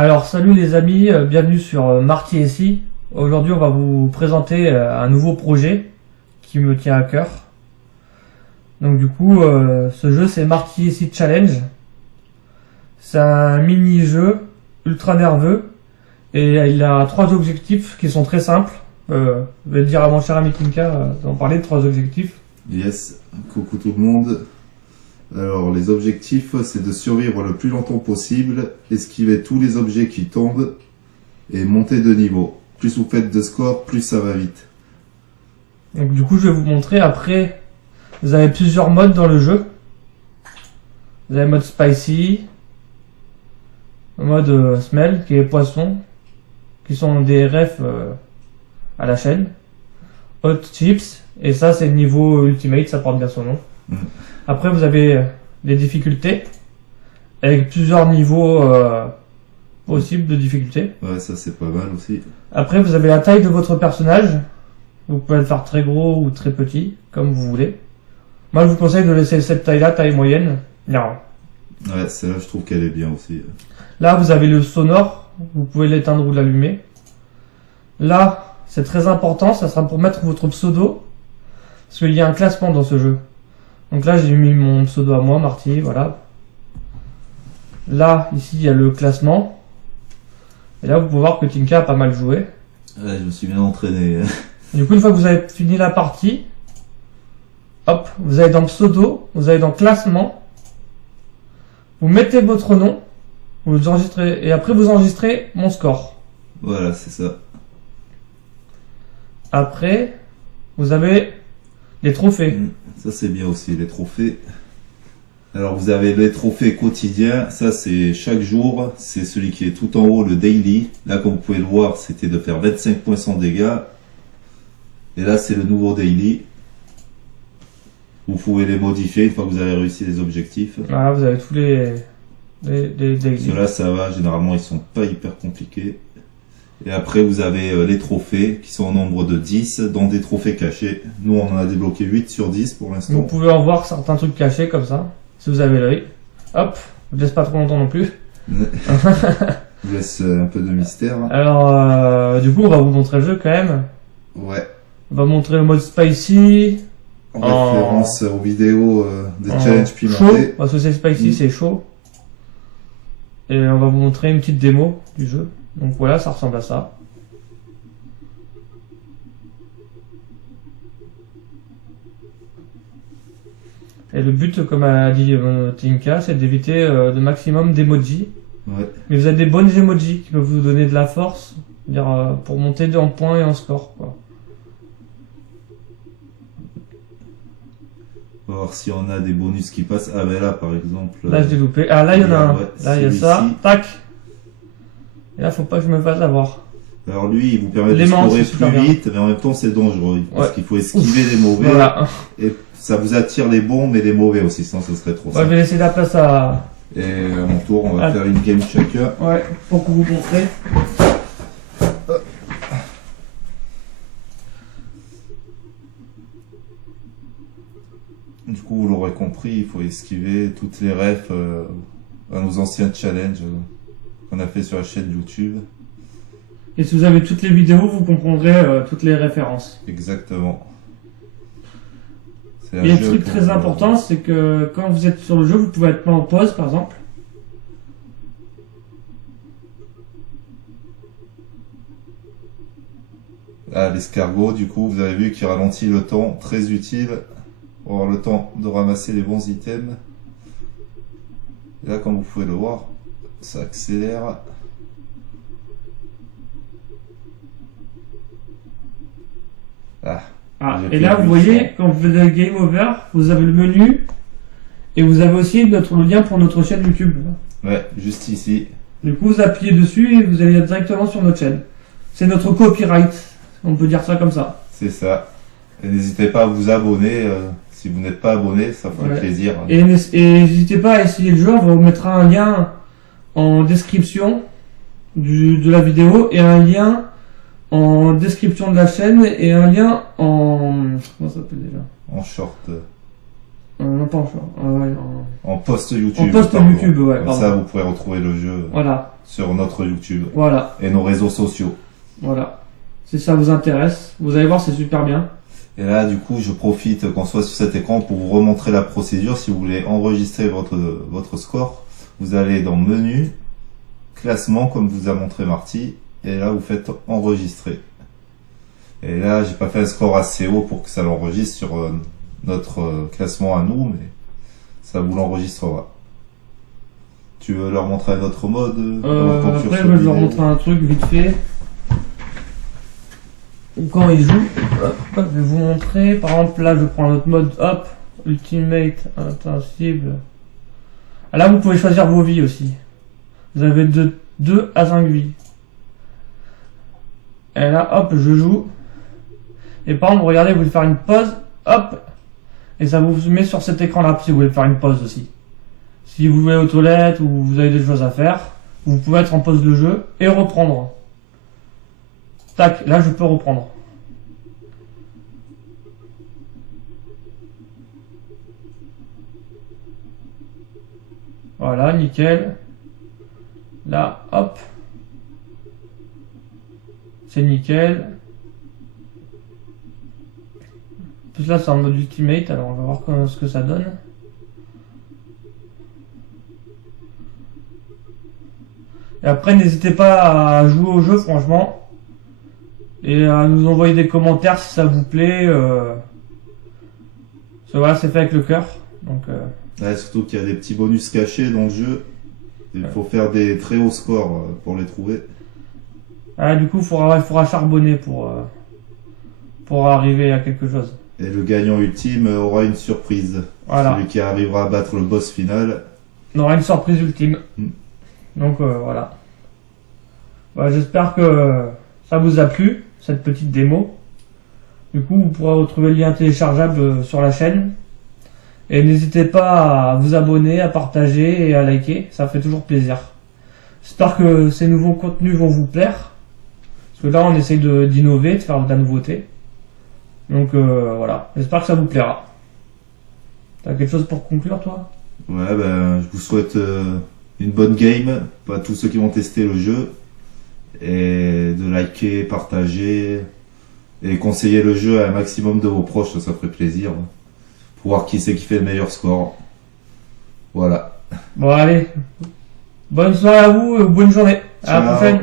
Alors salut les amis, bienvenue sur Marty SI. Aujourd'hui on va vous présenter un nouveau projet qui me tient à cœur. Donc du coup ce jeu c'est Marty SI Challenge. C'est un mini-jeu ultra nerveux et il a 3 objectifs qui sont très simples. Je vais dire à mon cher ami Tinka d'en parler de 3 objectifs. Yes, coucou tout le monde. Alors les objectifs c'est de survivre le plus longtemps possible, esquiver tous les objets qui tombent et monter de niveau. Plus vous faites de score, plus ça va vite. Donc du coup je vais vous montrer. Après vous avez plusieurs modes dans le jeu. Vous avez le mode spicy, le mode smell qui est poisson, qui sont des refs à la chaîne, hot chips, et ça c'est le niveau ultimate, ça porte bien son nom. Après vous avez les difficultés avec plusieurs niveaux possibles de difficulté. Ouais, ça c'est pas mal aussi. Après vous avez la taille de votre personnage. Vous pouvez le faire très gros ou très petit comme vous voulez. Moi je vous conseille de laisser cette taille là, taille moyenne. Non. Ouais, celle-là je trouve qu'elle est bien aussi. Là vous avez le sonore, vous pouvez l'éteindre ou l'allumer. Là c'est très important, ça sera pour mettre votre pseudo, parce qu'il y a un classement dans ce jeu. Donc là j'ai mis mon pseudo à moi, Marty, voilà. Là, ici il y a le classement. Et là vous pouvez voir que Tinka a pas mal joué. Ouais, je me suis bien entraîné. Du coup une fois que vous avez fini la partie, hop, vous allez dans pseudo, vous allez dans classement. Vous mettez votre nom, vous enregistrez, et après vous enregistrez mon score. Voilà, c'est ça. Après, vous avez les trophées. Ça c'est bien aussi, les trophées. Alors vous avez les trophées quotidiens, ça c'est chaque jour, c'est celui qui est tout en haut, le daily. Là comme vous pouvez le voir, c'était de faire 25 points sans dégâts. Et là c'est le nouveau daily. Vous pouvez les modifier une fois que vous avez réussi les objectifs. Voilà, vous avez tous les daily. Ceux-là ça va, généralement ils sont pas hyper compliqués. Et après vous avez les trophées qui sont au nombre de 10, dont des trophées cachés. Nous on en a débloqué 8 sur 10 pour l'instant. Vous pouvez en voir certains trucs cachés comme ça, si vous avez l'œil. Hop, je ne laisse pas trop longtemps non plus. Je vous laisse un peu de mystère. Alors, du coup, on va vous montrer le jeu quand même. Ouais. On va montrer le mode spicy. En référence aux vidéos des challenges pimentés. Chaud, parce que c'est spicy, c'est chaud. Et on va vous montrer une petite démo du jeu. Donc voilà, ça ressemble à ça. Et le but, comme a dit Tinka, c'est d'éviter le maximum d'emojis. Ouais. Mais vous avez des bonnes emojis qui peuvent vous donner de la force, pour monter en points et en score, quoi. On va voir si on a des bonus qui passent. Ah ben là par exemple. Là je l'ai loupé. Ah là il y en a un. Ouais, Là il y a ça. Tac. Et là faut pas que je me fasse avoir. Alors lui il vous permet de L'aimant, scorer c'est super plus bien. vite, mais en même temps c'est dangereux. Parce Ouais. qu'il faut esquiver les mauvais. Voilà. Et ça vous attire les bons mais les mauvais aussi, sinon ce serait trop Moi je simple. vais laisser la place à... Et à mon tour on va faire une game chacun. Ouais, pour que vous montrez. Du coup vous l'aurez compris, il faut esquiver toutes les refs à nos anciens challenges qu'on a fait sur la chaîne YouTube. Et si vous avez toutes les vidéos, vous comprendrez toutes les références. Exactement. C'est un Et un jeu truc pour- très important, c'est que quand vous êtes sur le jeu, vous pouvez être mis en pause par exemple. Ah, l'escargot, du coup, vous avez vu qu'il ralentit le temps, très utile pour avoir le temps de ramasser les bons items. Et là, comme vous pouvez le voir, ça accélère. Ah, Ah, J'ai et fait là, vous 800. voyez, quand vous faites le Game Over, vous avez le menu et vous avez aussi le lien pour notre chaîne YouTube. ouais, juste ici. Du coup, vous appuyez dessus et vous allez directement sur notre chaîne. C'est notre copyright, on peut dire ça comme ça. C'est ça. Et n'hésitez pas à vous abonner. Si vous n'êtes pas abonné, ça ferait Ouais. plaisir. Et n'hésitez pas à essayer le jeu, on vous mettra un lien en description de la vidéo et un lien en description de la chaîne et un lien en... Comment ça s'appelle déjà En short. Non, pas en short. Ouais, En post YouTube. En post pardon. YouTube, ouais, Comme pardon. ça, vous pourrez retrouver le jeu. Voilà. sur notre YouTube Voilà, et nos réseaux sociaux. voilà. Si ça vous intéresse, vous allez voir, c'est super bien. Et là, du coup, je profite qu'on soit sur cet écran pour vous remontrer la procédure. Si vous voulez enregistrer votre score, vous allez dans Menu, Classement, comme vous a montré Marty, et là, vous faites Enregistrer. Et là, j'ai pas fait un score assez haut pour que ça l'enregistre sur notre classement à nous, mais ça vous l'enregistrera. Tu veux leur montrer un autre mode Après, je vais leur montrer un truc vite fait. Quand ils jouent, je vais vous montrer. Par exemple, là, je prends un autre mode. Hop, Ultimate, Invincible. Là, vous pouvez choisir vos vies aussi. Vous avez de 2 à 5 vies. Et là, hop, je joue. Et par exemple, regardez, vous voulez faire une pause. Hop. Et ça vous met sur cet écran-là si vous voulez faire une pause aussi. Si vous voulez aux toilettes ou vous avez des choses à faire, vous pouvez être en pause de jeu et reprendre. Tac, là je peux reprendre. Voilà, nickel. Là, hop. C'est nickel. En plus là c'est en mode ultimate, alors on va voir ce que ça donne. Et après n'hésitez pas à jouer au jeu franchement. Et à nous envoyer des commentaires si ça vous plaît. Voilà, c'est fait avec le cœur. Donc, ouais, surtout qu'il y a des petits bonus cachés dans le jeu. Il faut faire des très hauts scores pour les trouver. Du coup, il faudra charbonner pour arriver à quelque chose. Et le gagnant ultime aura une surprise. Voilà. Celui qui arrivera à battre le boss final. On aura une surprise ultime. Donc voilà. J'espère que ça vous a plu, cette petite démo. Du coup, vous pourrez retrouver le lien téléchargeable sur la chaîne. Et n'hésitez pas à vous abonner, à partager et à liker, ça fait toujours plaisir. J'espère que ces nouveaux contenus vont vous plaire. Parce que là, on essaye d'innover, de faire de la nouveauté. Donc voilà, j'espère que ça vous plaira. T'as quelque chose pour conclure, toi? Ouais, je vous souhaite une bonne game, à tous ceux qui vont tester le jeu. Et de liker, partager et conseiller le jeu à un maximum de vos proches, ça ferait plaisir. Pour voir qui c'est qui fait le meilleur score. Voilà. Bon allez, bonne soirée à vous et bonne journée. À la Ciao. prochaine.